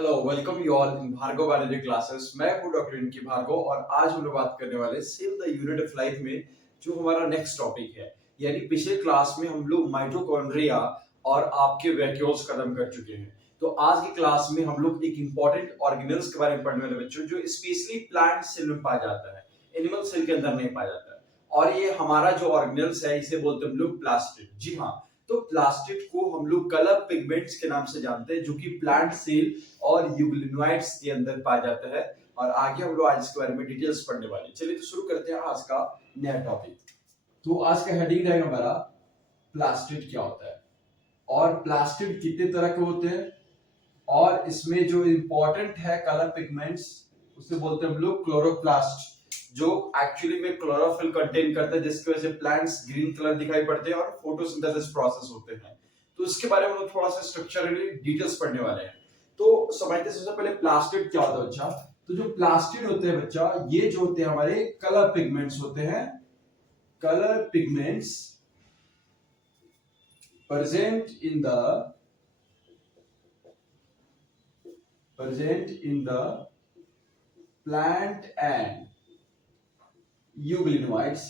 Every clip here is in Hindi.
Hello welcome you all in Bhargav biology classes. मैं हूं डॉक्टर इनकी भार्गव और आज हम लोग बात करने वाले save the unit of life में जो हमारा नेक्स्ट टॉपिक है। यानी पिछले क्लास में हम लोग माइटोकॉन्ड्रिया और आपके वैक्यूल्स खत्म कर चुके हैं। तो आज की क्लास में हम लोग एक इंपॉर्टेंट ऑर्गेनेल्स के बारे में पढ़ने वाले बच्चों, जो स्पेशली प्लांट सेल में पाया जाता है, एनिमल सेल के अंदर नहीं पाया जाता है। और ये हमारा जो ऑर्गेनेल्स है इसे बोलते हैं हम लोग प्लास्टिड। जी हाँ, तो प्लास्टिड को हम लोग कलर पिगमेंट्स के नाम से जानते हैं, जो कि प्लांट सेल और यूग्लिनोइड्स के अंदर पाया जाता है। और आगे हम लोग आज इसके बारे में डिटेल्स पढ़ने वाले हैं। चलिए तो शुरू करते हैं आज का नया टॉपिक। तो आज का हेडिंग रहेगा हमारा प्लास्टिड क्या होता है और प्लास्टिड कितने तरह के होते हैं, और इसमें जो इंपॉर्टेंट है कलर पिगमेंट्स उसे बोलते हैं हम लोग क्लोरोप्लास्ट, जो एक्चुअली में क्लोरोफिल कंटेन करता है, जिसकी वजह से प्लांट्स ग्रीन कलर दिखाई पड़ते हैं और फोटोसिंथेसिस प्रोसेस होते हैं। तो इसके बारे में हम लोग थोड़ा सा स्ट्रक्चरली डिटेल्स पढ़ने वाले हैं। तो समझते सबसे पहले प्लास्टिड क्या होता है बच्चा। तो जो प्लास्टिड होते हैं बच्चा, ये जो होते हैं हमारे कलर पिगमेंट्स होते हैं। Colour pigments present in the plant and euglenoids.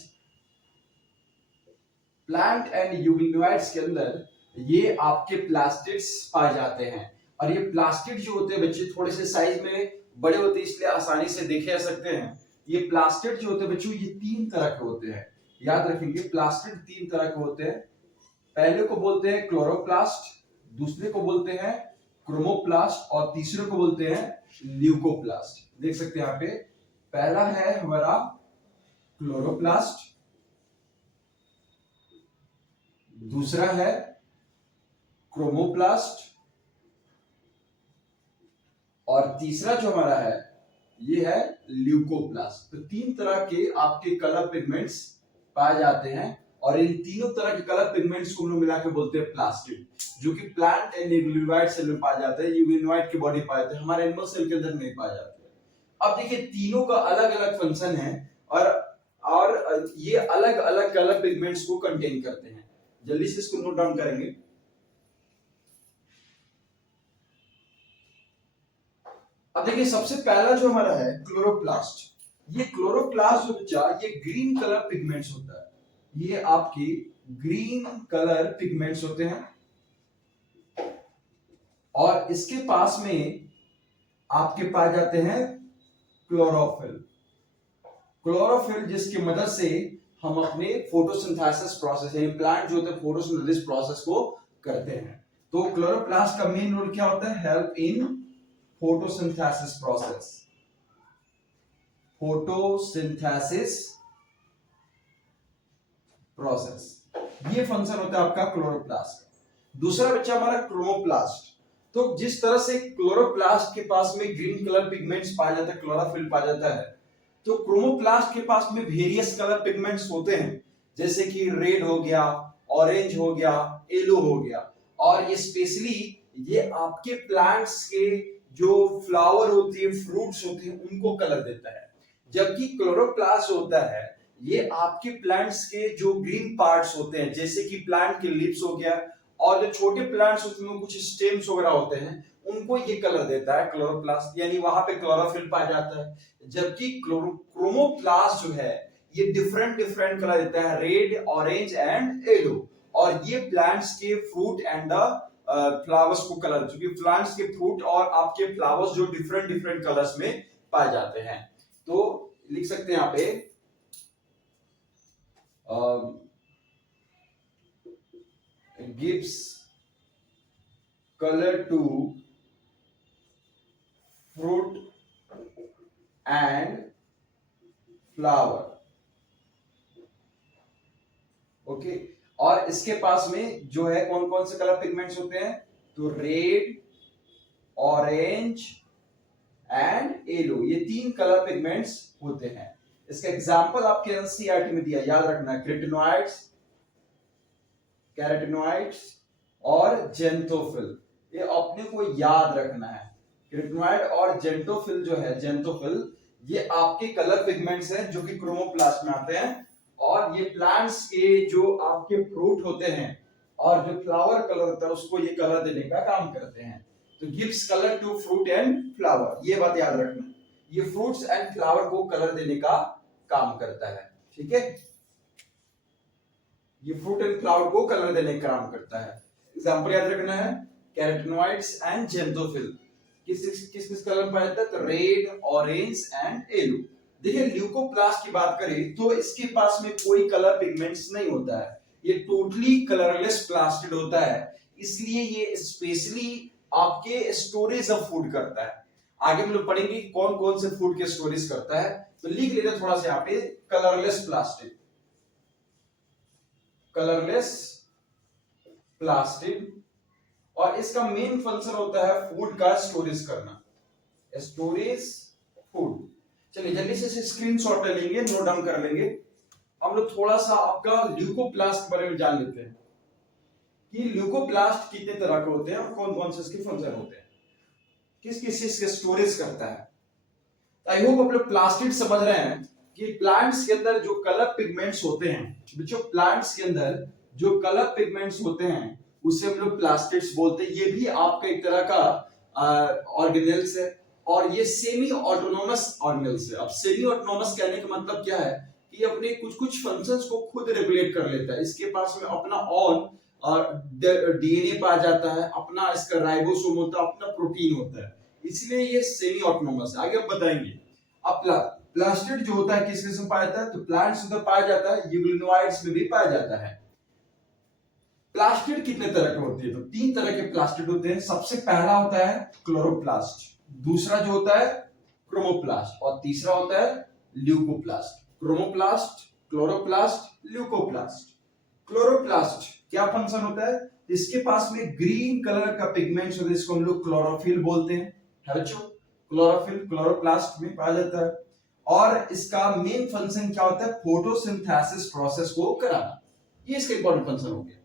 Plant and euglenoids के अंदर ये आपके प्लास्टिड्स पाए जाते हैं। और ये प्लास्टिड जो होते हैं बच्चे थोड़े से साइज में बड़े होते हैं, इसलिए आसानी से देखे जा सकते हैं। ये प्लास्टिड जो होते हैं बच्चों, ये तीन तरह के होते हैं। याद रखेंगे, प्लास्टिड तीन तरह के होते हैं। पहले को बोलते हैं क्लोरोप्लास्ट, दूसरे को बोलते हैं क्रोमोप्लास्ट और तीसरे को बोलते हैं ल्यूकोप्लास्ट। देख सकते हैं यहाँ पे, पहला है हमारा क्लोरोप्लास्ट, दूसरा है क्रोमोप्लास्ट और तीसरा जो हमारा है ये है ल्यूकोप्लास्ट। तो तीन तरह के आपके कलर पिगमेंट्स पाए जाते हैं और इन तीनों तरह के कलर पिगमेंट्स को हम लोग मिला के बोलते हैं प्लास्टिड, जो कि प्लांट एंड यूग्लिनोइड सेल में पाया जाता है। यूग्लिनोइड की बॉडी पाया जाता है, हमारे एनिमल सेल के अंदर नहीं पाया जाता है। अब देखिए, तीनों का अलग अलग फंक्शन है और ये अलग अलग कलर पिगमेंट्स को कंटेन करते हैं। जल्दी से इसको नोट डाउन करेंगे। अब देखिए, सबसे पहला जो हमारा है क्लोरोप्लास्ट। ये क्लोरोप्लास्ट जो बच्चा, ये ग्रीन कलर पिगमेंट्स होता है। ये आपकी ग्रीन कलर पिगमेंट्स होते हैं और इसके पास में आपके पाए जाते हैं क्लोरोफिल। क्लोरोफिल जिसकी मदद से हम अपने फोटोसिंथेसिस प्रोसेस, यानी प्लांट जो होते हैं फोटोसिंथेसिस प्रोसेस को करते हैं। तो क्लोरोप्लास्ट का मेन रोल क्या होता है? Help in photosynthesis process. Photosynthesis process, ये फंक्शन होता है आपका क्लोरोप्लास्ट का। दूसरा बच्चा हमारा क्रोमोप्लास्ट। तो जिस तरह से क्लोरोप्लास्ट के पास में ग्रीन कलर पिगमेंट्स पाया जाता है, क्लोरोफिल पाया जाता है, तो क्रोमोप्लास्ट के पास में वेरियस कलर पिगमेंट्स होते हैं, जैसे कि रेड हो गया, ऑरेंज हो गया, येलो हो गया। और ये स्पेशली ये आपके प्लांट्स के जो फ्लावर होती है, फ्रूट्स होते हैं, उनको कलर देता है। जबकि क्लोरोप्लास्ट होता है, ये आपके प्लांट्स के जो ग्रीन पार्ट्स होते हैं, जैसे कि प्लांट के लीव्स हो गया और जो छोटे प्लांट्स होते हैं कुछ स्टेम्स वगैरह होते हैं, उनको ये कलर देता है क्लोरोप्लास्ट, यानी वहां पे क्लोरोफिल पाया जाता है। जबकि क्रोमोप्लास्ट जो है ये डिफरेंट डिफरेंट कलर देता है, रेड, ऑरेंज एंड येलो। और ये प्लांट्स के फ्रूट एंड द फ्लावर्स को कलर, क्योंकि प्लांट्स के फ्रूट और आपके फ्लावर्स जो डिफरेंट डिफरेंट कलर्स में पाए जाते हैं। तो लिख सकते हैं यहाँ पे gives color to fruit and flower। Okay, और इसके पास में जो है कौन कौन से कलर पिगमेंट्स होते हैं? तो रेड, ऑरेंज एंड येलो, ये तीन कलर पिगमेंट्स होते हैं। इसका एग्जांपल आपके एनसीईआरटी में दिया, याद रखना, क्रिटेनॉइड्स, कैरोटीनॉइड्स और जेंथोफिल। ये अपने को याद रखना है। क्रिटेनॉइड और जेंटोफिल जो है, जेंथोफिल, ये आपके कलर पिगमेंट्स हैं जो कि क्रोमोप्लास्ट में आते हैं। और ये प्लांट्स के जो आपके फ्रूट होते हैं और जो फ्लावर कलर होता है उसको ये कलर देने का काम करते हैं। तो gives colour to fruit and flower, ये बात याद रखना, ये फ्रूट्स एंड फ्लावर को कलर देने का काम करता है, ठीक है। ये फ्रूट एंड फ्लावर को कलर देने का काम करता है। एग्जांपल याद रखना है, कैरोटीनॉइड्स एंड जेंथोफिल किस किस किस कलर में पाया जाता है, तो रेड, ऑरेंज एंड येलो। देखिए ल्यूकोप्लास्ट की बात करें तो इसके पास में कोई कलर पिगमेंट्स नहीं होता है, ये टोटली कलरलेस प्लास्टिड होता है, इसलिए ये स्पेशली आपके स्टोरेज ऑफ फूड करता है। आगे हम लोग पढ़ेंगे कौन कौन से फूड के स्टोरेज करता है, तो लिख लेते हैं थोड़ा सा यहाँ पे, कलरलेस प्लास्टिड, कलरलेस प्लास्टिड, और इसका मेन फंक्शन होता है फूड का स्टोरेज करना, स्टोरेज फूड। चलिए जल्दी से स्क्रीनशॉट ले लेंगे, नोट डाउन कर लेंगे। हम लोग थोड़ा सा आपका ल्यूकोप्लास्ट के बारे में जान लेते हैं कि ल्यूकोप्लास्ट कितने तरह के होते हैं और कौन कौन से इसके फंक्शन होते हैं, किस किस चीज के स्टोरेज करता है। आई होप आप लोग प्लास्टिड समझ रहे हैं कि प्लांट्स के अंदर जो कलर पिगमेंट्स होते हैं, जो प्लांट्स के अंदर जो कलर पिगमेंट्स होते हैं उसे हम लोग प्लास्टिड्स बोलते हैं। ये भी आपका एक तरह का ऑर्गेनेल्स है और ये सेमी ऑटोनोमस ऑर्गेनेल्स है। अब सेमी ऑटोनोमस कहने का मतलब क्या है कि अपने कुछ कुछ फंक्शंस को खुद रेगुलेट कर लेता है, इसके पास में अपना ऑन और डीएनए पाया जाता है, अपना इसका राइबोसोम होता है, अपना प्रोटीन होता है, इसलिए ये सेमी ऑटोनोमस है। आगे हम बताएंगे। अब प्लास्टिड जो होता है किस किस में पाया जाता है, तो प्लांट्स में पाया जाता है, यूग्लिनोइड्स में भी पाया जाता है। प्लास्टिड कितने तरह के होते हैं, तो 3 तरह के प्लास्टिड होते हैं। सबसे पहला होता है क्लोरोप्लास्ट, दूसरा जो होता है क्रोमोप्लास्ट, और तीसरा होता है leucoplast. Chromoplast, chloroplast, leucoplast. Chloroplast क्या फंक्शन होता है, इसके पास में ग्रीन कलर का पिगमेंट्स होता है, इसको हम लोग क्लोरोफिल बोलते हैं, है बच्चों। क्लोरोफिल क्लोरोप्लास्ट में पाया जाता है और इसका मेन फंक्शन क्या होता है, फोटोसिंथेसिस प्रोसेस को कराना, ये इसका इंपॉर्टेंट फंक्शन हो गया।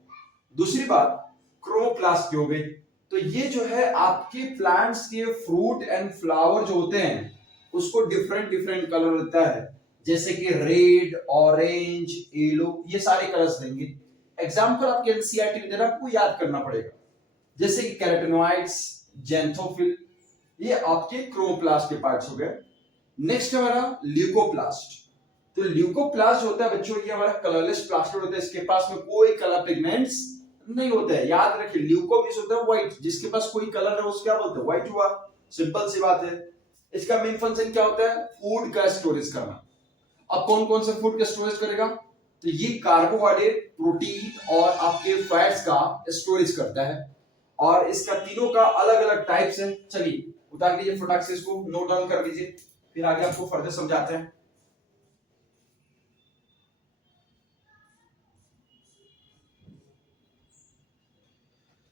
दूसरी बात क्रोमोप्लास्ट की हो गई, तो ये जो है आपके प्लांट्स के फ्रूट एंड फ्लावर जो होते हैं उसको डिफरेंट डिफरेंट कलर होता है, जैसे कि रेड, ऑरेंज, येलो, ये सारे कलर्स देंगे। एग्जांपल आपके एनसीईआरटी में देना, आपको याद करना पड़ेगा, जैसे कि कैरोटीनॉइड्स, जेंथोफिल, ये आपके क्रोमोप्लास्ट के पार्ट्स हो गए। नेक्स्ट हमारा ल्यूकोप्लास्ट, तो ल्यूकोप्लास्ट जो होता है बच्चों, ये हमारा कलरलेस प्लास्टिड होता है, इसके पास में कोई कलर पिगमेंट्स नहीं होता है। याद रखिए ल्यूको मींस होता है व्हाइट, जिसके पास कोई कलर है उसको क्या बोलते हैं, व्हाइट हुआ, सिंपल सी बात है। इसका मेन फंक्शन क्या होता है, फूड का स्टोरेज करना। अब कौन कौन से फूड का स्टोरेज करेगा, तो ये कार्बोहाइड्रेट, प्रोटीन और आपके फैट्स का स्टोरेज करता है, और इसका तीनों का अलग अलग टाइप्स है। चलिए उतार लीजिए फटाक से, इसको नोट डाउन कर लीजिए, फिर आगे आपको फर्दर समझाते हैं।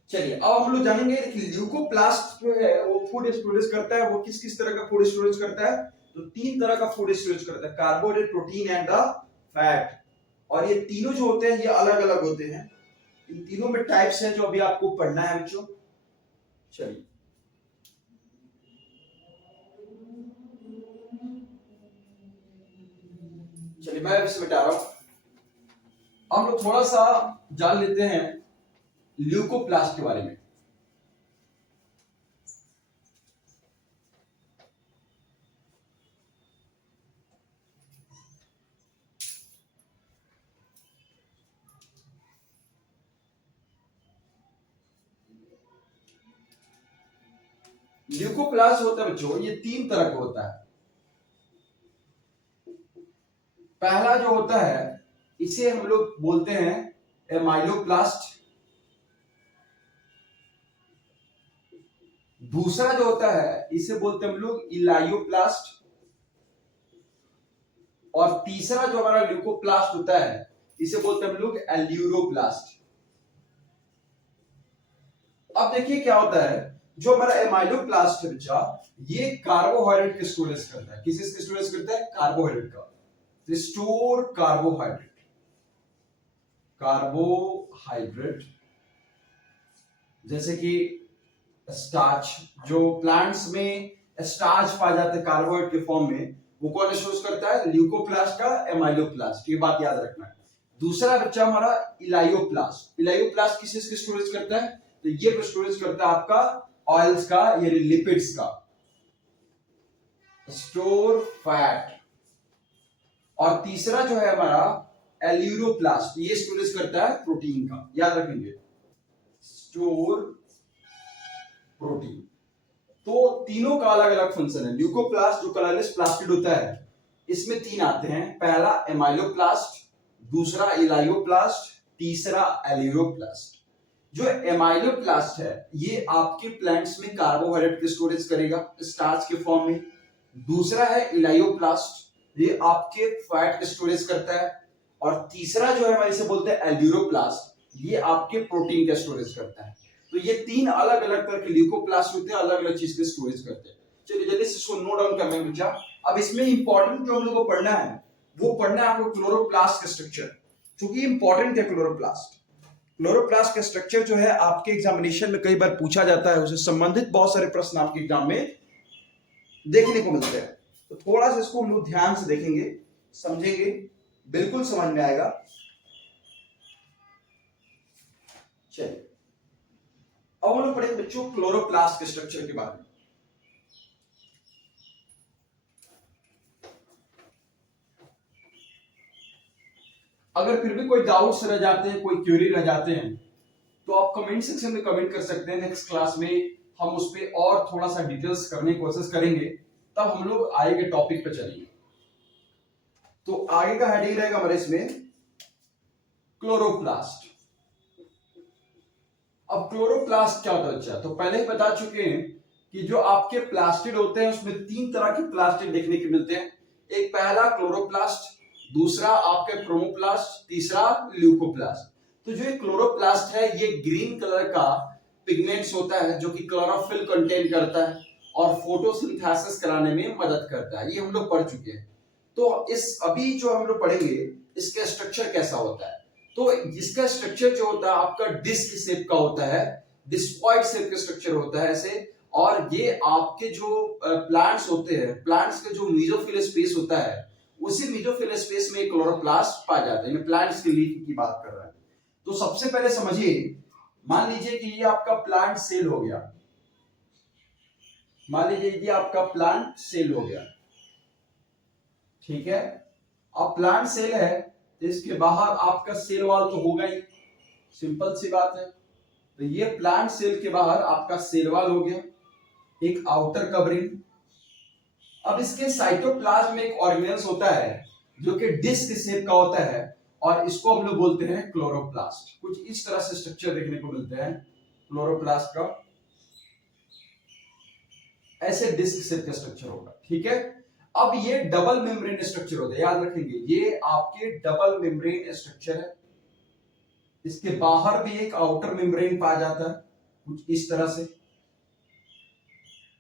चलिए अब हम लोग जानेंगे कि ल्यूकोप्लास्ट जो है वो फूड स्टोरेज करता है, वो किस किस तरह का फूड स्टोरेज करता है, तो 3 तरह का फूड स्टोरेज करता है, carbohydrate, protein and the fat. और ये तीनों जो होते हैं ये अलग अलग होते हैं, इन तीनों में टाइप्स हैं जो अभी आपको पढ़ना है बच्चों। चलिए मैं इसे बता रहा हूं। हम लोग थोड़ा सा जान लेते हैं ल्यूकोप्लास्ट के बारे में। ल्यूकोप्लास्ट होता है बच्चों, ये 3 तरह का होता है। पहला जो होता है इसे हम लोग बोलते हैं एमाइलोप्लास्ट, दूसरा जो होता है इसे बोलते हैं हम लोग इलायोप्लास्ट, और तीसरा जो हमारा ल्यूकोप्लास्ट होता है इसे बोलते हैं हम लोग एल्यूरोप्लास्ट। अब देखिए क्या होता है, जो हमारा एमाइलोप्लास्ट है बच्चा, ये कार्बोहाइड्रेट के स्टोरेज करता है। किस स्टोरेज करता है, कार्बोहाइड्रेट का, स्टोर कार्बोहाइड्रेट, कार्बोहाइड्रेट जैसे कि स्टार्च, जो प्लांट्स में स्टार्च पाया जाता है कार्बोहाइड्रेट के फॉर्म में, वो कौन स्टोर करता है, ल्यूकोप्लास्ट का एमाइलोप्लास्ट, ये बात याद रखना है। दूसरा बच्चा हमारा इलायोप्लास्ट, इलायोप्लास्ट किस चीज की स्टोरेज करता है, तो ये स्टोरेज करता है आपका ऑयल्स का यानी लिपिड्स का, स्टोर फैट। और तीसरा जो है हमारा एल्यूरोप्लास्ट, ये स्टोरेज करता है प्रोटीन का, याद रखेंगे, स्टोर प्रोटीन। तो तीनों का अलग अलग फंक्शन है। ल्यूकोप्लास्ट जो कलरलेस प्लास्टिड होता है, इसमें तीन आते हैं, पहला एमाइलोप्लास्ट, दूसरा इलायोप्लास्ट, तीसरा एल्यूरोप्लास्ट। जो एमाइलोप्लास्ट है ये आपके प्लांट्स में कार्बोहाइड्रेट की स्टोरेज करेगा स्टार्च के फॉर्म में। दूसरा है इलायोप्लास्ट, ये आपके फैट की स्टोरेज करता है। और तीसरा जो है हमारे इसे बोलते हैं एल्यूरोप्लास्ट, ये आपके प्रोटीन का स्टोरेज करता है। तो ये तीन अलग अलग तरह के ल्यूकोप्लास्ट होते हैं, अलग अलग चीज के स्टोरेज करते हैं। चलिए जल्दी से इसको नोट डाउन करना है बच्चा। अब इसमें इंपॉर्टेंट जो हम लोग को पढ़ना है वो पढ़ना है आपको क्लोरोप्लास्ट का स्ट्रक्चर, क्योंकि इंपॉर्टेंट है क्लोरोप्लास्ट। क्लोरोप्लास्ट का स्ट्रक्चर जो है आपके एग्जामिनेशन में कई बार पूछा जाता है, उससे संबंधित बहुत सारे प्रश्न आपके एग्जाम में देखने को मिलते हैं। तो थोड़ा सा इसको हम लोग ध्यान से देखेंगे, समझेंगे, बिल्कुल समझ में आएगा। चलिए अब हम लोग पढ़ेंगे बच्चों क्लोरोप्लास्ट के स्ट्रक्चर के बारे में। अगर फिर भी कोई डाउट्स रह जाते हैं, कोई क्वेरी रह जाते हैं, तो आप कमेंट सेक्शन में कमेंट कर सकते हैं। नेक्स्ट क्लास में हम उस पर और थोड़ा सा डिटेल्स करने की कोशिश करेंगे, तब हम लोग आगे के टॉपिक पे चलेंगे। तो आगे का हेडिंग रहेगा हमारे इसमें क्लोरोप्लास्ट। अब क्लोरोप्लास्ट क्या होता है बच्चा, तो पहले ही बता चुके हैं कि जो आपके प्लास्टिड होते हैं उसमें तीन तरह के प्लास्टिड देखने को मिलते हैं। एक पहला क्लोरोप्लास्ट, दूसरा आपके क्रोमोप्लास्ट, तीसरा ल्यूकोप्लास्ट। तो जो क्लोरोप्लास्ट है ये ग्रीन कलर का पिगमेंट्स होता है जो कि क्लोरोफिल कंटेन करता है और फोटोसिंथेसिस कराने में मदद करता है। ये हम लोग पढ़ चुके हैं। तो इस अभी जो हम लोग पढ़ेंगे इसका स्ट्रक्चर कैसा होता है। तो इसका स्ट्रक्चर जो होता है आपका डिस्क शेप का होता है, डिस्कॉइड शेप का स्ट्रक्चर होता है ऐसे। और ये आपके जो प्लांट्स होते हैं, प्लांट्स के जो मेसोफिल स्पेस होता है उसी मेसोफिल स्पेस में क्लोरोप्लास्ट पाया जाता है। प्लांट्स के लीफ की बात कर रहा है। तो सबसे पहले समझिए, मान लीजिए कि ये आपका प्लांट सेल हो गया, मान लीजिए ये आपका प्लांट सेल हो गया, ठीक है। अब प्लांट सेल है तो इसके बाहर आपका सेल वॉल तो होगा ही, सिंपल सी बात है। तो ये प्लांट सेल के बाहर आपका सेल वॉल हो गया, एक आउटर कवरिंग। अब इसके साइटोप्लाज्म में एक ऑर्गेनेल्स होता है जो कि डिस्क शेप का होता है और इसको हम लोग बोलते हैं क्लोरोप्लास्ट। कुछ इस तरह से स्ट्रक्चर देखने को मिलते हैं क्लोरोप्लास्ट का, ऐसे डिस्क शेप का स्ट्रक्चर होगा, ठीक है। अब ये डबल मेम्ब्रेन स्ट्रक्चर होता है, याद रखेंगे ये आपके डबल मेम्ब्रेन स्ट्रक्चर है। इसके बाहर भी एक आउटर मेम्ब्रेन पाया जाता है कुछ इस तरह से,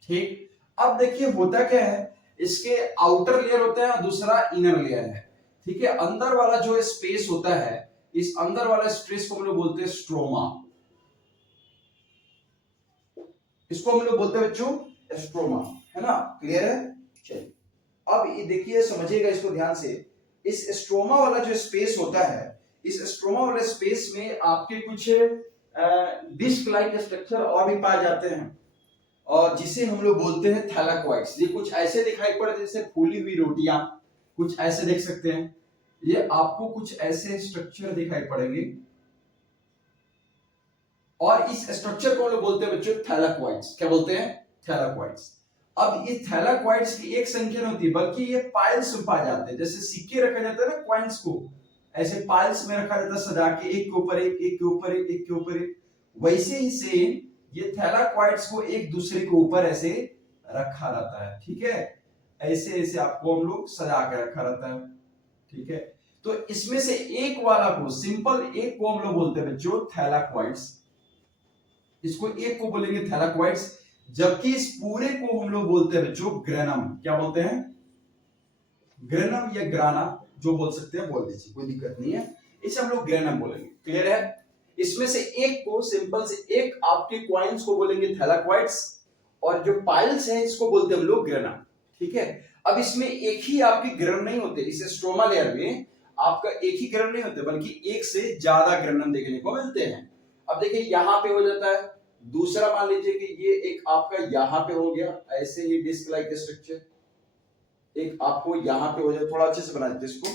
ठीक। अब देखिए होता क्या है, इसके आउटर लेयर होता है, दूसरा इनर लेयर है, ठीक है। अंदर वाला जो स्पेस होता है, इस अंदर वाला स्पेस को हम लोग बोलते हैं स्ट्रोमा, इसको हम लोग बोलते हैं बच्चों स्ट्रोमा, है ना, क्लियर है। चलिए अब ये देखिए, समझिएगा इसको ध्यान से। इस स्ट्रोमा वाला जो स्पेस होता है, इस स्ट्रोमा वाले स्पेस में आपके कुछ डिस्क लाइक स्ट्रक्चर और भी पाए जाते हैं और जिसे हम लोग बोलते हैं थैलाकोइड्स। ये कुछ ऐसे दिखाई पड़ते हैं जैसे फूली हुई रोटियां, कुछ ऐसे देख सकते हैं। ये आपको कुछ ऐसे स्ट्रक्चर दिखाई पड़ेंगे और इस स्ट्रक्चर को हम लोग बोलते हैं बच्चों थैलाकोइड्स। क्या बोलते हैं? थैलाकोइड्स। अब इस थैलाकोइड्स की एक संख्या नहीं होती बल्कि ये पाइल्स में पाए जाते हैं। जैसे सिक्के रखा जाता है ना कॉइन्स को, ऐसे पाइल्स में रखा जाता है सजा के, एक के ऊपर एक, एक के ऊपर एक, एक के ऊपर एक। वैसे ही सेम ये थैलाकोइड्स को एक दूसरे के ऊपर ऐसे रखा रहता है, ठीक है। ऐसे ऐसे आपको हम लोग सजा के रखा रहता है, ठीक है। तो इसमें से एक वाला को, सिंपल एक को हम लोग बोलते हैं बच्चों थैलाकोइड्स, इसको एक को बोलेंगे थैलाकोइड्स, जबकि इस पूरे को हम लोग बोलते हैं बच्चों ग्रेनम। क्या बोलते हैं? ग्रेनम या ग्राना, जो बोल सकते हैं बोल दीजिए, कोई दिक्कत नहीं है। इसे हम लोग ग्रेनम बोलेंगे, क्लियर है। इसमें से एक को, सिंपल से एक आपके कॉइन्स को बोलेंगे थैलाकोइड्स और जो पाइल्स है इसको बोलते हैं हम लोग ग्रेनम, ठीक है। अब इसमें एक ही आपके ग्रेनम नहीं होते, इस स्ट्रोमा लेयर में आपका एक ही ग्रेनम नहीं होते बल्कि एक से ज्यादा ग्रेनम देखने को मिलते हैं। अब देखिए यहाँ पे हो जाता है, दूसरा मान लीजिए कि ये एक आपका यहां पे हो गया ऐसे ही डिस्क लाइक स्ट्रक्चर, एक आपको यहां पे हो जाए, थोड़ा अच्छे से बना देते इसको।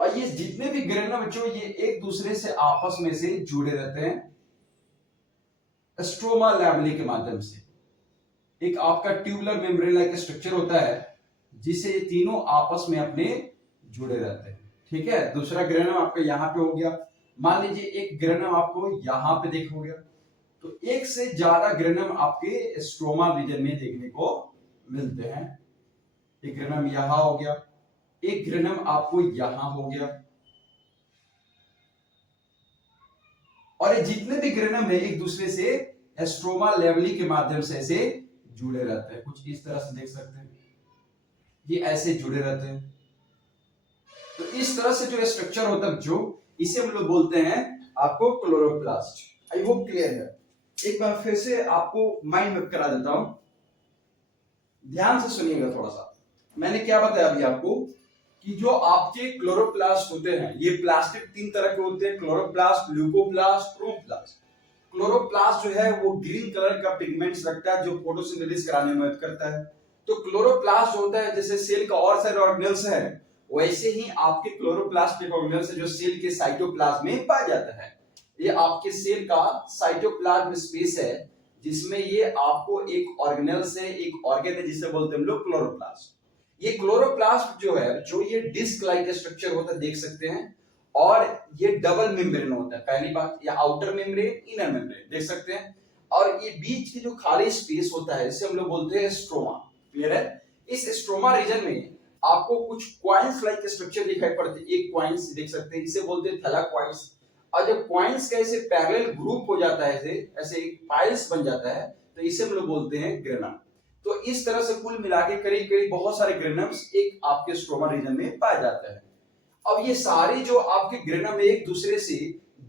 और ये जितने भी ग्रेन ना बच्चों, ये एक दूसरे से आपस में से जुड़े रहते हैं स्ट्रोमा लैमेली के माध्यम से। एक आपका ट्यूबुलर मेम्ब्रेन लाइक स्ट्रक्चर होता है जिससे ये तीनों आपस में अपने जुड़े रहते हैं। ठीक है, दूसरा ग्रेनम आपका यहाँ पे हो गया। मान लीजिए एक ग्रेनम आपको यहाँ पे देख हो गया, तो एक से ज्यादा ग्रेनम आपके स्ट्रोमा रीजन में देखने को मिलते हैं। एक ग्रेनम यहाँ हो गया, एक ग्रेनम आपको यहां हो गया, और ये जितने भी ग्रेनम है एक दूसरे से स्ट्रोमा लेवली के माध्यम से ऐसे जुड़े रहते हैं। कुछ इस तरह से देख सकते हैं, ये ऐसे जुड़े रहते हैं। तो इस तरह से जो स्ट्रक्चर होता है जो, इसे हम लोग बोलते हैं आपको क्लोरोप्लास्ट। आई होप क्लियर है। एक बार फिर से आपको माइंड मैप करा देता हूं, ध्यान से सुनिएगा थोड़ा सा। मैंने क्या बताया अभी आपको कि जो आपके क्लोरोप्लास्ट होते हैं, ये प्लास्टिक तीन तरह के होते हैं, क्लोरोप्लास्ट, ल्यूकोप्लास्ट, क्रोमोप्लास्ट। क्लोरोप्लास्ट जो है वो ग्रीन कलर का पिगमेंट्स रखता है जो फोटोसिंथेसिस कराने में मदद करता है। तो क्लोरोप्लास्ट होता है जैसे सेल का और सारे ऑर्गेनेल्स है, वैसे ही आपके क्लोरोप्लास्ट के ऑर्गेनेल्स है जो सेल के साइटोप्लाज्म में पाया जाता है। ये आपके सेल का साइटोप्लाज्म स्पेस है जिसमें ये आपको एक ऑर्गेनेल से एक ऑर्गेन है जिसे बोलते हैं हम लोग क्लोरोप्लास्ट। ये क्लोरोप्लास्ट जो है, जो ये डिस्क लाइक स्ट्रक्चर होता है देख सकते हैं, और ये डबल मेम्ब्रेन होता है। पहली बात, या आउटर मेम्ब्रेन, इनर मेम्ब्रेन देख सकते हैं, और ये बीच की जो खाली स्पेस होता है इसे हम लोग बोलते हैं स्ट्रोमा। क्लियर है? इस स्ट्रोमा रीजन में आपको कुछ क्वाइंस लाइक स्ट्रक्चर दिखाई पड़ते हैं। एक क्वाइंस देख सकते हैं, इसे बोलते हैं थैलाक्वाइड्स। और जब क्वाइंस का ऐसे पैरेलल ग्रुप हो जाता है, ऐसे एक पाइल्स बन जाता है, तो इसे हम लोग बोलते हैं ग्रेनम। तो इस तरह से कुल मिला के करीब करीब बहुत सारे ग्रेनम्स एक आपके स्ट्रोमा रीजन में पाए जाते हैं। अब ये सारे जो आपके ग्रेनम एक दूसरे से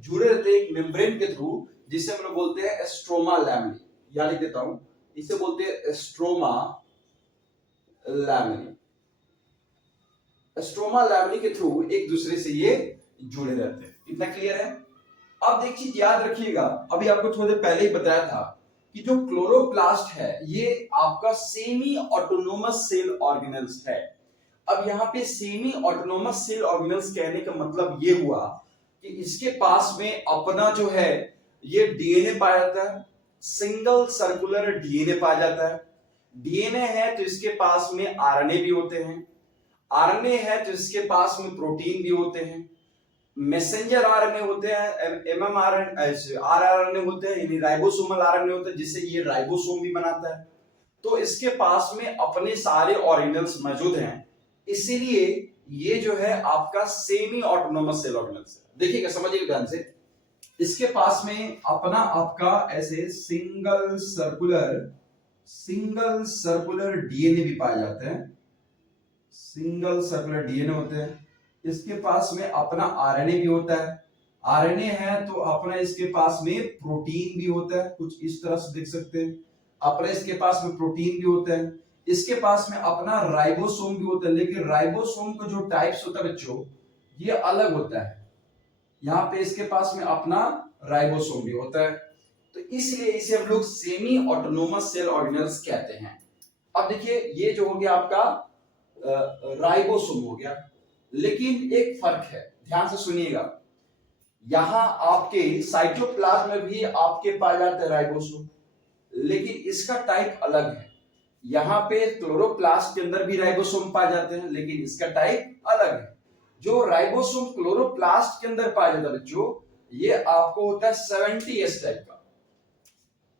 जुड़े रहते हैं एक मेम्ब्रेन के थ्रू, जिसे हम लोग बोलते हैं स्ट्रोमा लैमेली। या लिख देता हूं, इसे बोलते हैं स्ट्रोमा लैमेली। स्ट्रोमा लैमेली के थ्रू एक दूसरे से ये जुड़े रहते हैं। इतना क्लियर है? अब देखिए, याद रखिएगा, अभी आपको थोड़ी देर पहले ही बताया था कि जो क्लोरोप्लास्ट है ये आपका सेमी ऑटोनोमस सेल ऑर्गेनेल्स है। अब यहाँ पे सेमी ऑटोनोमस सेल ऑर्गेनेल्स कहने का मतलब ये हुआ कि इसके पास में अपना जो है ये डीएनए पाया जाता है, सिंगल सर्कुलर डीएनए पाया जाता है। डीएनए है तो इसके पास में आरएनए भी होते हैं, आरएनए है तो इसके पास में प्रोटीन भी होते हैं, मैसेंजर आरएनए होते हैं, आरआरएनए होते हैं, यानी राइबोसोमल आरएनए होते हैं जिससे ये राइबोसोम भी बनाता है। तो इसके पास में अपने सारे ऑर्गेनेल्स मौजूद हैं, इसीलिए ये जो है आपका सेमी ऑटोनोमस सेल ऑर्गेनेल्स है। देखिएगा, समझिएगा ध्यान से, इसके पास में अपना आपका ऐसे सिंगल सर्कुलर डीएनए भी पाए जाते हैं, सिंगल सर्कुलर डीएनए होते हैं। इसके पास में अपना आरएनए भी होता है, आरएनए है तो अपना इसके पास में प्रोटीन भी होता है, कुछ इस तरह से देख सकते हैं, अपना इसके पास में प्रोटीन भी होता है। इसके पास में अपना राइबोसोम भी होता है, लेकिन राइबोसोम का जो टाइप्स होता है बच्चों ये अलग होता है। यहाँ पे इसके पास में अपना राइबोसोम भी होता है, तो इसलिए इसे हम लोग सेमी ऑटोनोमस सेल ऑर्गेनेल्स कहते हैं। अब देखिए, ये जो हो गया आपका राइबोसोम हो गया, लेकिन एक फर्क है, ध्यान से सुनिएगा। यहां आपके साइटोप्लाज्म में भी आपके पाया जाता है राइबोसोम, लेकिन इसका टाइप अलग है। यहाँ पे क्लोरोप्लास्ट के अंदर भी राइबोसोम पाए जाते हैं, लेकिन इसका टाइप अलग है। जो राइबोसोम क्लोरोप्लास्ट के अंदर पाया जाता है बच्चों, ये आपको होता है 70S टाइप का।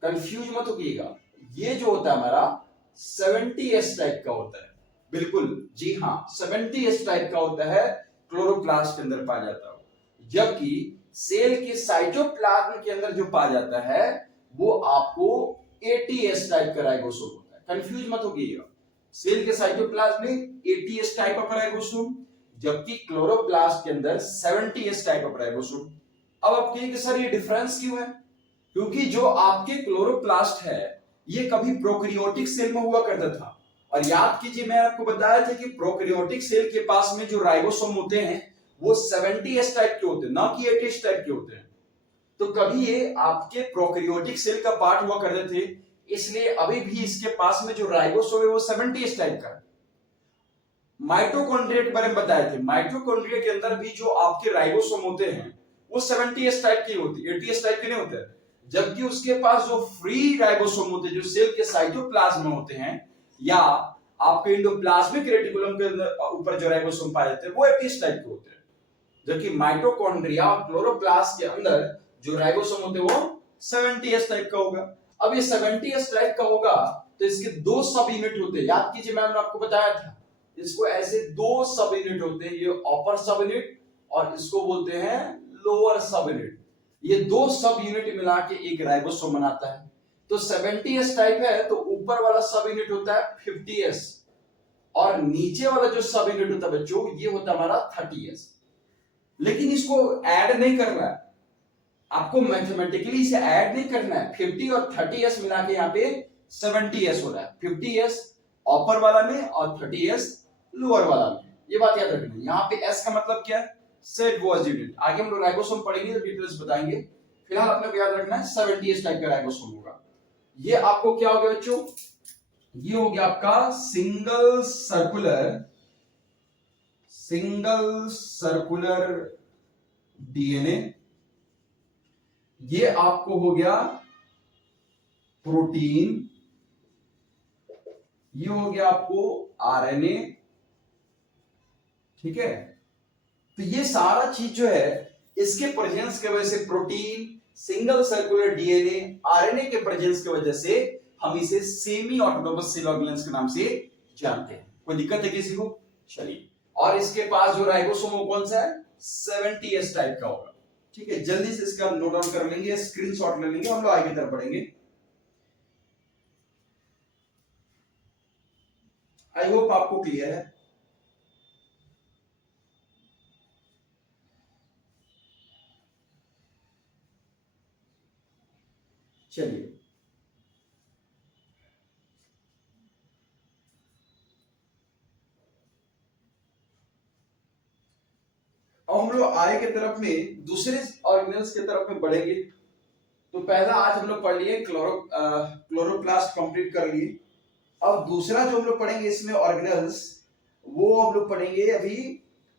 कंफ्यूज मत होइएगा, ये जो होता है हमारा 70S टाइप का होता है। बिल्कुल जी हाँ, 70S टाइप का होता है, क्लोरोप्लास्ट के अंदर पाया जाता है। जबकि सेल के साइटोप्लाज्म के अंदर जो पाया जाता है वो आपको 80S टाइप का राइबोसोम होता है। कंफ्यूज मत होइएगा, सेल के साइटोप्लाज्म में 80S टाइप ऑफ राइबोसोम, जबकि क्लोरोप्लास्ट के अंदर 70S टाइप ऑफ राइबोसोम। अब आप कहिए कि सर ये डिफरेंस क्यों है? क्योंकि जो आपके क्लोरोप्लास्ट है ये कभी प्रोकैरियोटिक सेल में हुआ करता था, और याद कीजिए मैं आपको बताया था कि प्रोकैरियोटिक सेल के पास में जो राइबोसोम होते हैं वो 70s टाइप के होते हैं, ना कि 80s टाइप के होते हैं। तो कभी ये आपके प्रोकैरियोटिक सेल का पार्ट हुआ करते थे, इसलिए अभी भी इसके पास में जो राइबोसोम है वो 70s टाइप का है। माइटोकॉन्ड्रिया के बारे में बताए थे, माइटोकॉन्ड्रिया के अंदर भी जो आपके राइबोसोम होते हैं वो 70s टाइप की होती है, 80s टाइप के नहीं होते। जबकि उसके पास जो फ्री राइबोसोम होते हैं, जो सेल के साइटोप्लाज्म में होते हैं, या आपके एंडोप्लाज्मिक रेटिकुलम के ऊपर जो राइबोसोम पाए जाते हैं वो 80s टाइप के होते हैं। जबकि माइटोकॉन्ड्रिया और क्लोरोप्लास्ट के अंदर जो राइबोसोम होते हैं वो 70s टाइप का होगा। अब ये 70s टाइप का होगा तो इसके दो सब यूनिट होते हैं, याद कीजिए मैंने आपको बताया था, इसको ऐसे दो सब यूनिट होते हैं, ये अपर सब यूनिट और इसको बोलते हैं लोअर सब यूनिट। ये दो सब यूनिट मिला के एक राइबोसोम बनाता है। तो 70s टाइप है तो ऊपर वाला सब यूनिट होता है 50s और नीचे वाला जो सब यूनिट होता है बच्चों ये होता है हमारा 30s। लेकिन इसको ऐड नहीं करना है, आपको मैथमेटिकली इसे ऐड नहीं करना है। 50 और 30s मिला के यहाँ पे 70s हो रहा है, 50s अपर वाला में और 30s लोअर वाला में। ये बात याद रखना है। यहाँ पे S का मतलब क्या है, सेट वाज यूनिट। आगे हम लोग राइबोसोम पढ़ेंगे तो डिटेल्स बताएंगे, फिलहाल अपने को याद रखना है 70s टाइप का राइबोसोम होगा। ये आपको क्या हो गया बच्चों, ये हो गया आपका सिंगल सर्कुलर डीएनए। ये आपको हो गया प्रोटीन, ये हो गया आपको आरएनए, ठीक है। तो ये सारा चीज जो है इसके प्रेजेंस की वजह से, protein, single circular DNA, RNA के प्रेजेंस की वजह से हम इसे सेमी ऑटोनोमस सेल ऑर्गेनेल्स के नाम से जानते हैं। कोई दिक्कत है किसी को? चलिए, और इसके पास जो राइबोसोम कौन सा है, 70s टाइप का होगा, ठीक है। जल्दी से इसका नोट डाउन कर लेंगे, स्क्रीनशॉट ले लेंगे, हम लोग आगे की तरफ बढ़ेंगे। आई होप आपको क्लियर है। चलिए, अब हम लोग आगे की तरफ में दूसरे ऑर्गेनेल्स की तरफ में बढ़ेंगे। तो पहला आज हम लोग पढ़ लिए क्लोरोप्लास्ट कंप्लीट कर लिए। अब दूसरा जो हम लोग पढ़ेंगे इसमें ऑर्गेनेल्स, वो हम लोग पढ़ेंगे अभी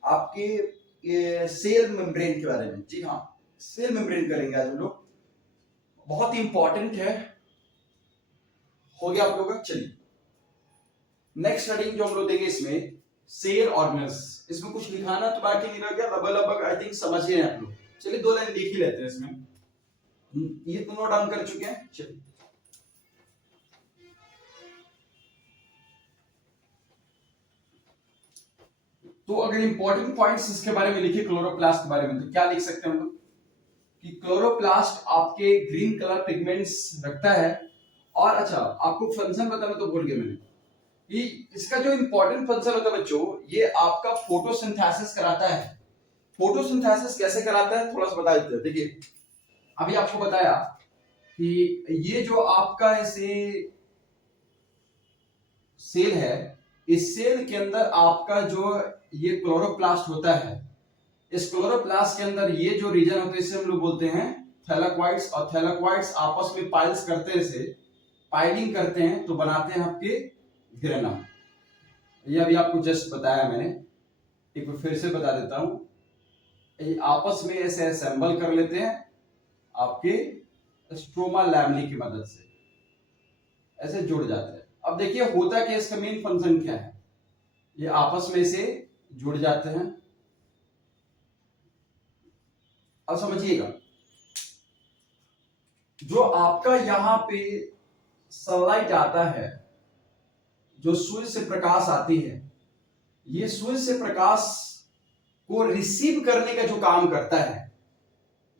आपके ये सेल मेम्ब्रेन के बारे में। जी हाँ, सेल मेम्ब्रेन करेंगे आज हम लोग, बहुत ही इंपॉर्टेंट है। हो गया आप लोग का? चलिए, नेक्स्ट हेडिंग जो हम लोग देंगे इसमें सेल ऑर्गेनेल्स। इसमें कुछ लिखाना तो बाकी नहीं रह गया, लगभग आई थिंक समझ गए आप लोग। चलिए, 2 लाइन लिख ही लेते हैं इसमें, ये तो नोट डाउन कर चुके हैं। चलिए, तो अगर इंपॉर्टेंट पॉइंट्स इसके बारे में लिखे क्लोरोप्लास्ट के बारे में, तो क्या लिख सकते हैं हम लोग कि क्लोरोप्लास्ट आपके ग्रीन कलर पिगमेंट्स रखता है। और अच्छा, आपको फंक्शन बताना तो भूल गया मैंने, कि इसका जो इंपॉर्टेंट फंक्शन होता है बच्चों, ये आपका फोटोसिंथेसिस कराता है। फोटोसिंथेसिस कैसे कराता है थोड़ा सा बता देते हैं। देखिए, अभी आपको बताया कि ये जो आपका ऐसे सेल है, इस सेल के अंदर आपका जो ये क्लोरोप्लास्ट होता है, इस क्लोरोप्लास्ट के अंदर ये जो रीजन होता है इसे हम लोग बोलते हैं थैलाक्वाइड्स। और थैलाक्वाइड्स आपस में पाइल्स करते हैं, इसे पाइलिंग करते हैं तो बनाते हैं आपके ग्रेनम। ये अभी आपको जस्ट बताया मैंने, एक बार फिर से बता देता हूं। ये आपस में ऐसे असेंबल कर लेते हैं आपके स्ट्रोमा लैमिनी की मदद से, ऐसे जुड़ जाते हैं। अब देखिए होता क्या, इसका मेन फंक्शन क्या है, ये आपस में से जुड़ जाते हैं। अब समझिएगा, जो आपका यहां पे सनलाइट आता है, जो सूर्य से प्रकाश आती है, ये सूर्य से प्रकाश को रिसीव करने का जो काम करता है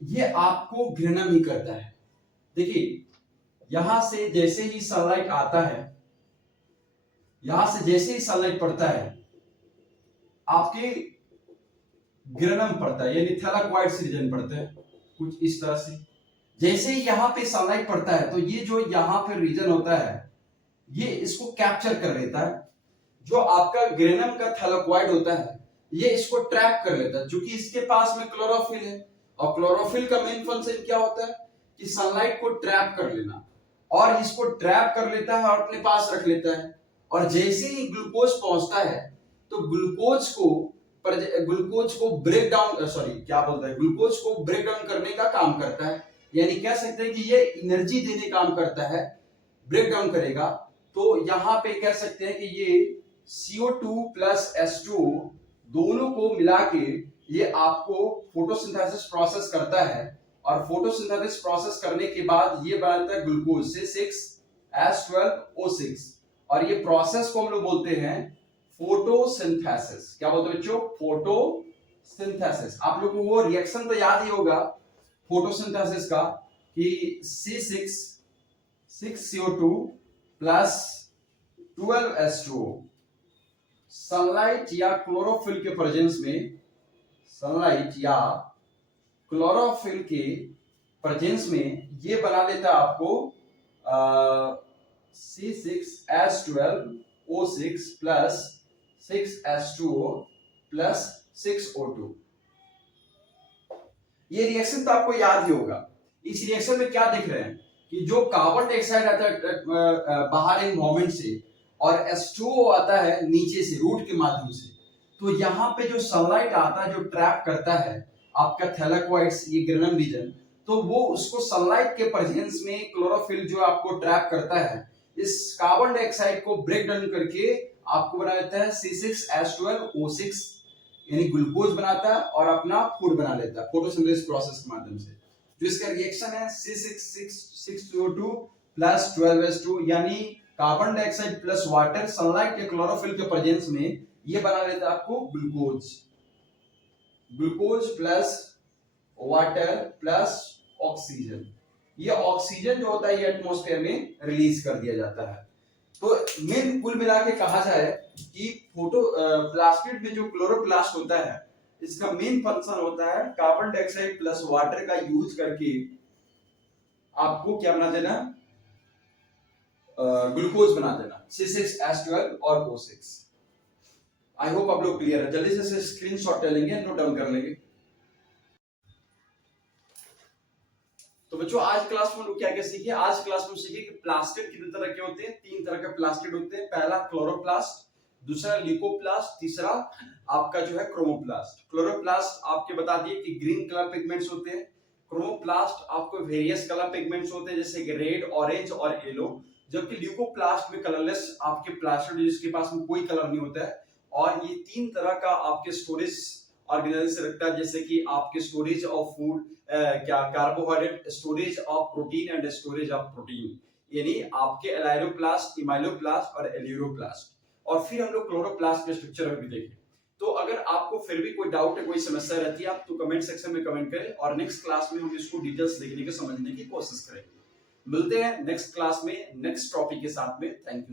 ये आपको ग्रेनम ही करता है। देखिए, यहां से जैसे ही सनलाइट आता है, यहां से जैसे ही सनलाइट पड़ता है आपके ग्रेनम पड़ता है, यानी थैलाक्वाइड्स रीजन पड़ते हैं कुछ इस तरह से। जैसे ही यहां पे सनलाइट पड़ता है तो ये जो यहां पे रीजन होता है ये इसको कैप्चर कर लेता है। जो आपका ग्रेनम का थैलाक्वाइड होता है ये इसको ट्रैप कर लेता है, क्योंकि इसके पास में क्लोरोफिल है, और क्लोरोफिल का मेन फंक्शन क्या होता है कि सनलाइट को ट्रैप कर लेना, और इसको ट्रैप कर लेता है और अपने पास रख लेता है। और जैसे ही ग्लूकोज पहुंचता है तो ग्लूकोज को ब्रेक डाउन ग्लूकोज को ब्रेक डाउन करने का काम करता है, यानी कह सकते हैं कि ये एनर्जी देने काम करता है, ब्रेक डाउन करेगा। तो यहां पे कह सकते हैं कि ये CO2 प्लस H2 दोनों को मिला के ये आपको फोटोसिंथेसिस प्रोसेस करता है, और फोटोसिंथेसिस प्रोसेस करने के बाद ये बनाता है ग्लूकोज से 6H12O6, और ये प्रोसेस को हम लोग बोलते हैं फोटोसिंथेसिस। क्या बोलते हैं बच्चों? फोटोसिंथेसिस। आप लोगों को वो रिएक्शन तो याद ही होगा फोटोसिंथेसिस का कि C6CO2 प्लस 12H2O सनलाइट या क्लोरोफिल के प्रेजेंस में, ये बना लेता है आपको C6H12O6 plus 6H2O plus 6O2। ये रिएक्शन तो आपको याद ही होगा। इस रिएक्शन में क्या देख रहे हैं कि जो कार्बन डाइऑक्साइड आता है बाहर एनवायरमेंट से, और H2O आता है नीचे से रूट के माध्यम से, तो यहाँ पे जो सनलाइट आता है जो ट्रैप करता है आपका थैलेकोइड्स, ये ग्रेनम रीजन, तो वो उसको सनलाइट के प्रेजेंस में क्लोरोफिल जो आपको ट्रैप करता है, इस कार्बन डाइऑक्साइड को ब्रेक डाउन करके आपको बना देता है C6H12O6, यानी ग्लूकोज बनाता है और अपना फूड बना लेता है फोटोसिंथेसिस प्रोसेस के माध्यम से। जो इसका रिएक्शन है C6CO2 प्लस 12H2, यानी carbon dioxide plus water sunlight के क्लोरोफिल के प्रेजेंस में ये बना लेता है आपको glucose plus water plus oxygen. ये ऑक्सीजन जो होता है ये एटमॉस्फेयर में रिलीज कर दिया जाता है। तो मेन कुल मिला के कहा जाए कि प्लास्टिड में जो क्लोरोप्लास्ट होता है, इसका मेन फंक्शन होता है कार्बन डाइऑक्साइड प्लस वाटर का यूज करके आपको क्या बना देना, ग्लूकोज बना देना C6H12 और O6। आई होप आप लोग क्लियर है। जल्दी से स्क्रीनशॉट ले लेंगे, नोट डाउन कर लेंगे। तो बच्चों आज क्लास में लोग क्या क्या सीखे? आज क्लास में सीखे कि प्लास्टिड कितने तरह के होते हैं। 3 तरह के प्लास्टिड होते हैं। पहला क्लोरोप्लास्ट, दूसरा ल्यूकोप्लास्ट, तीसरा आपका जो है क्रोमोप्लास्ट। क्लोरोप्लास्ट आपके बता दिए कि ग्रीन कलर पिगमेंट्स होते हैं। क्रोमोप्लास्ट आपको वेरियस कलर पिगमेंट्स होते हैं जैसे कि रेड, ऑरेंज और येलो। जबकि ल्यूकोप्लास्ट में कलरलेस आपके प्लास्टिड जिसके पास में कोई कलर नहीं होता है, और ये 3 तरह का आपके स्टोरेज ऑर्गेनाइज रखता है, जैसे कि आपके storage of food, carbohydrate, storage of protein and storage of protein, यानी आपके एलाइलोप्लास्ट, इमाइलोप्लास्ट और एल्यूरोप्लास्ट। और फिर हम लोग क्लोरोप्लास्ट के स्ट्रक्चर में भी देखें। तो अगर आपको फिर भी कोई डाउट है, कोई समस्या रहती है, आप तो कमेंट सेक्शन में कमेंट करें, और नेक्स्ट क्लास में हम इसको डिटेल्स देखने के समझने की कोशिश करेंगे। मिलते हैं नेक्स्ट क्लास में नेक्स्ट टॉपिक के साथ में। Thank you.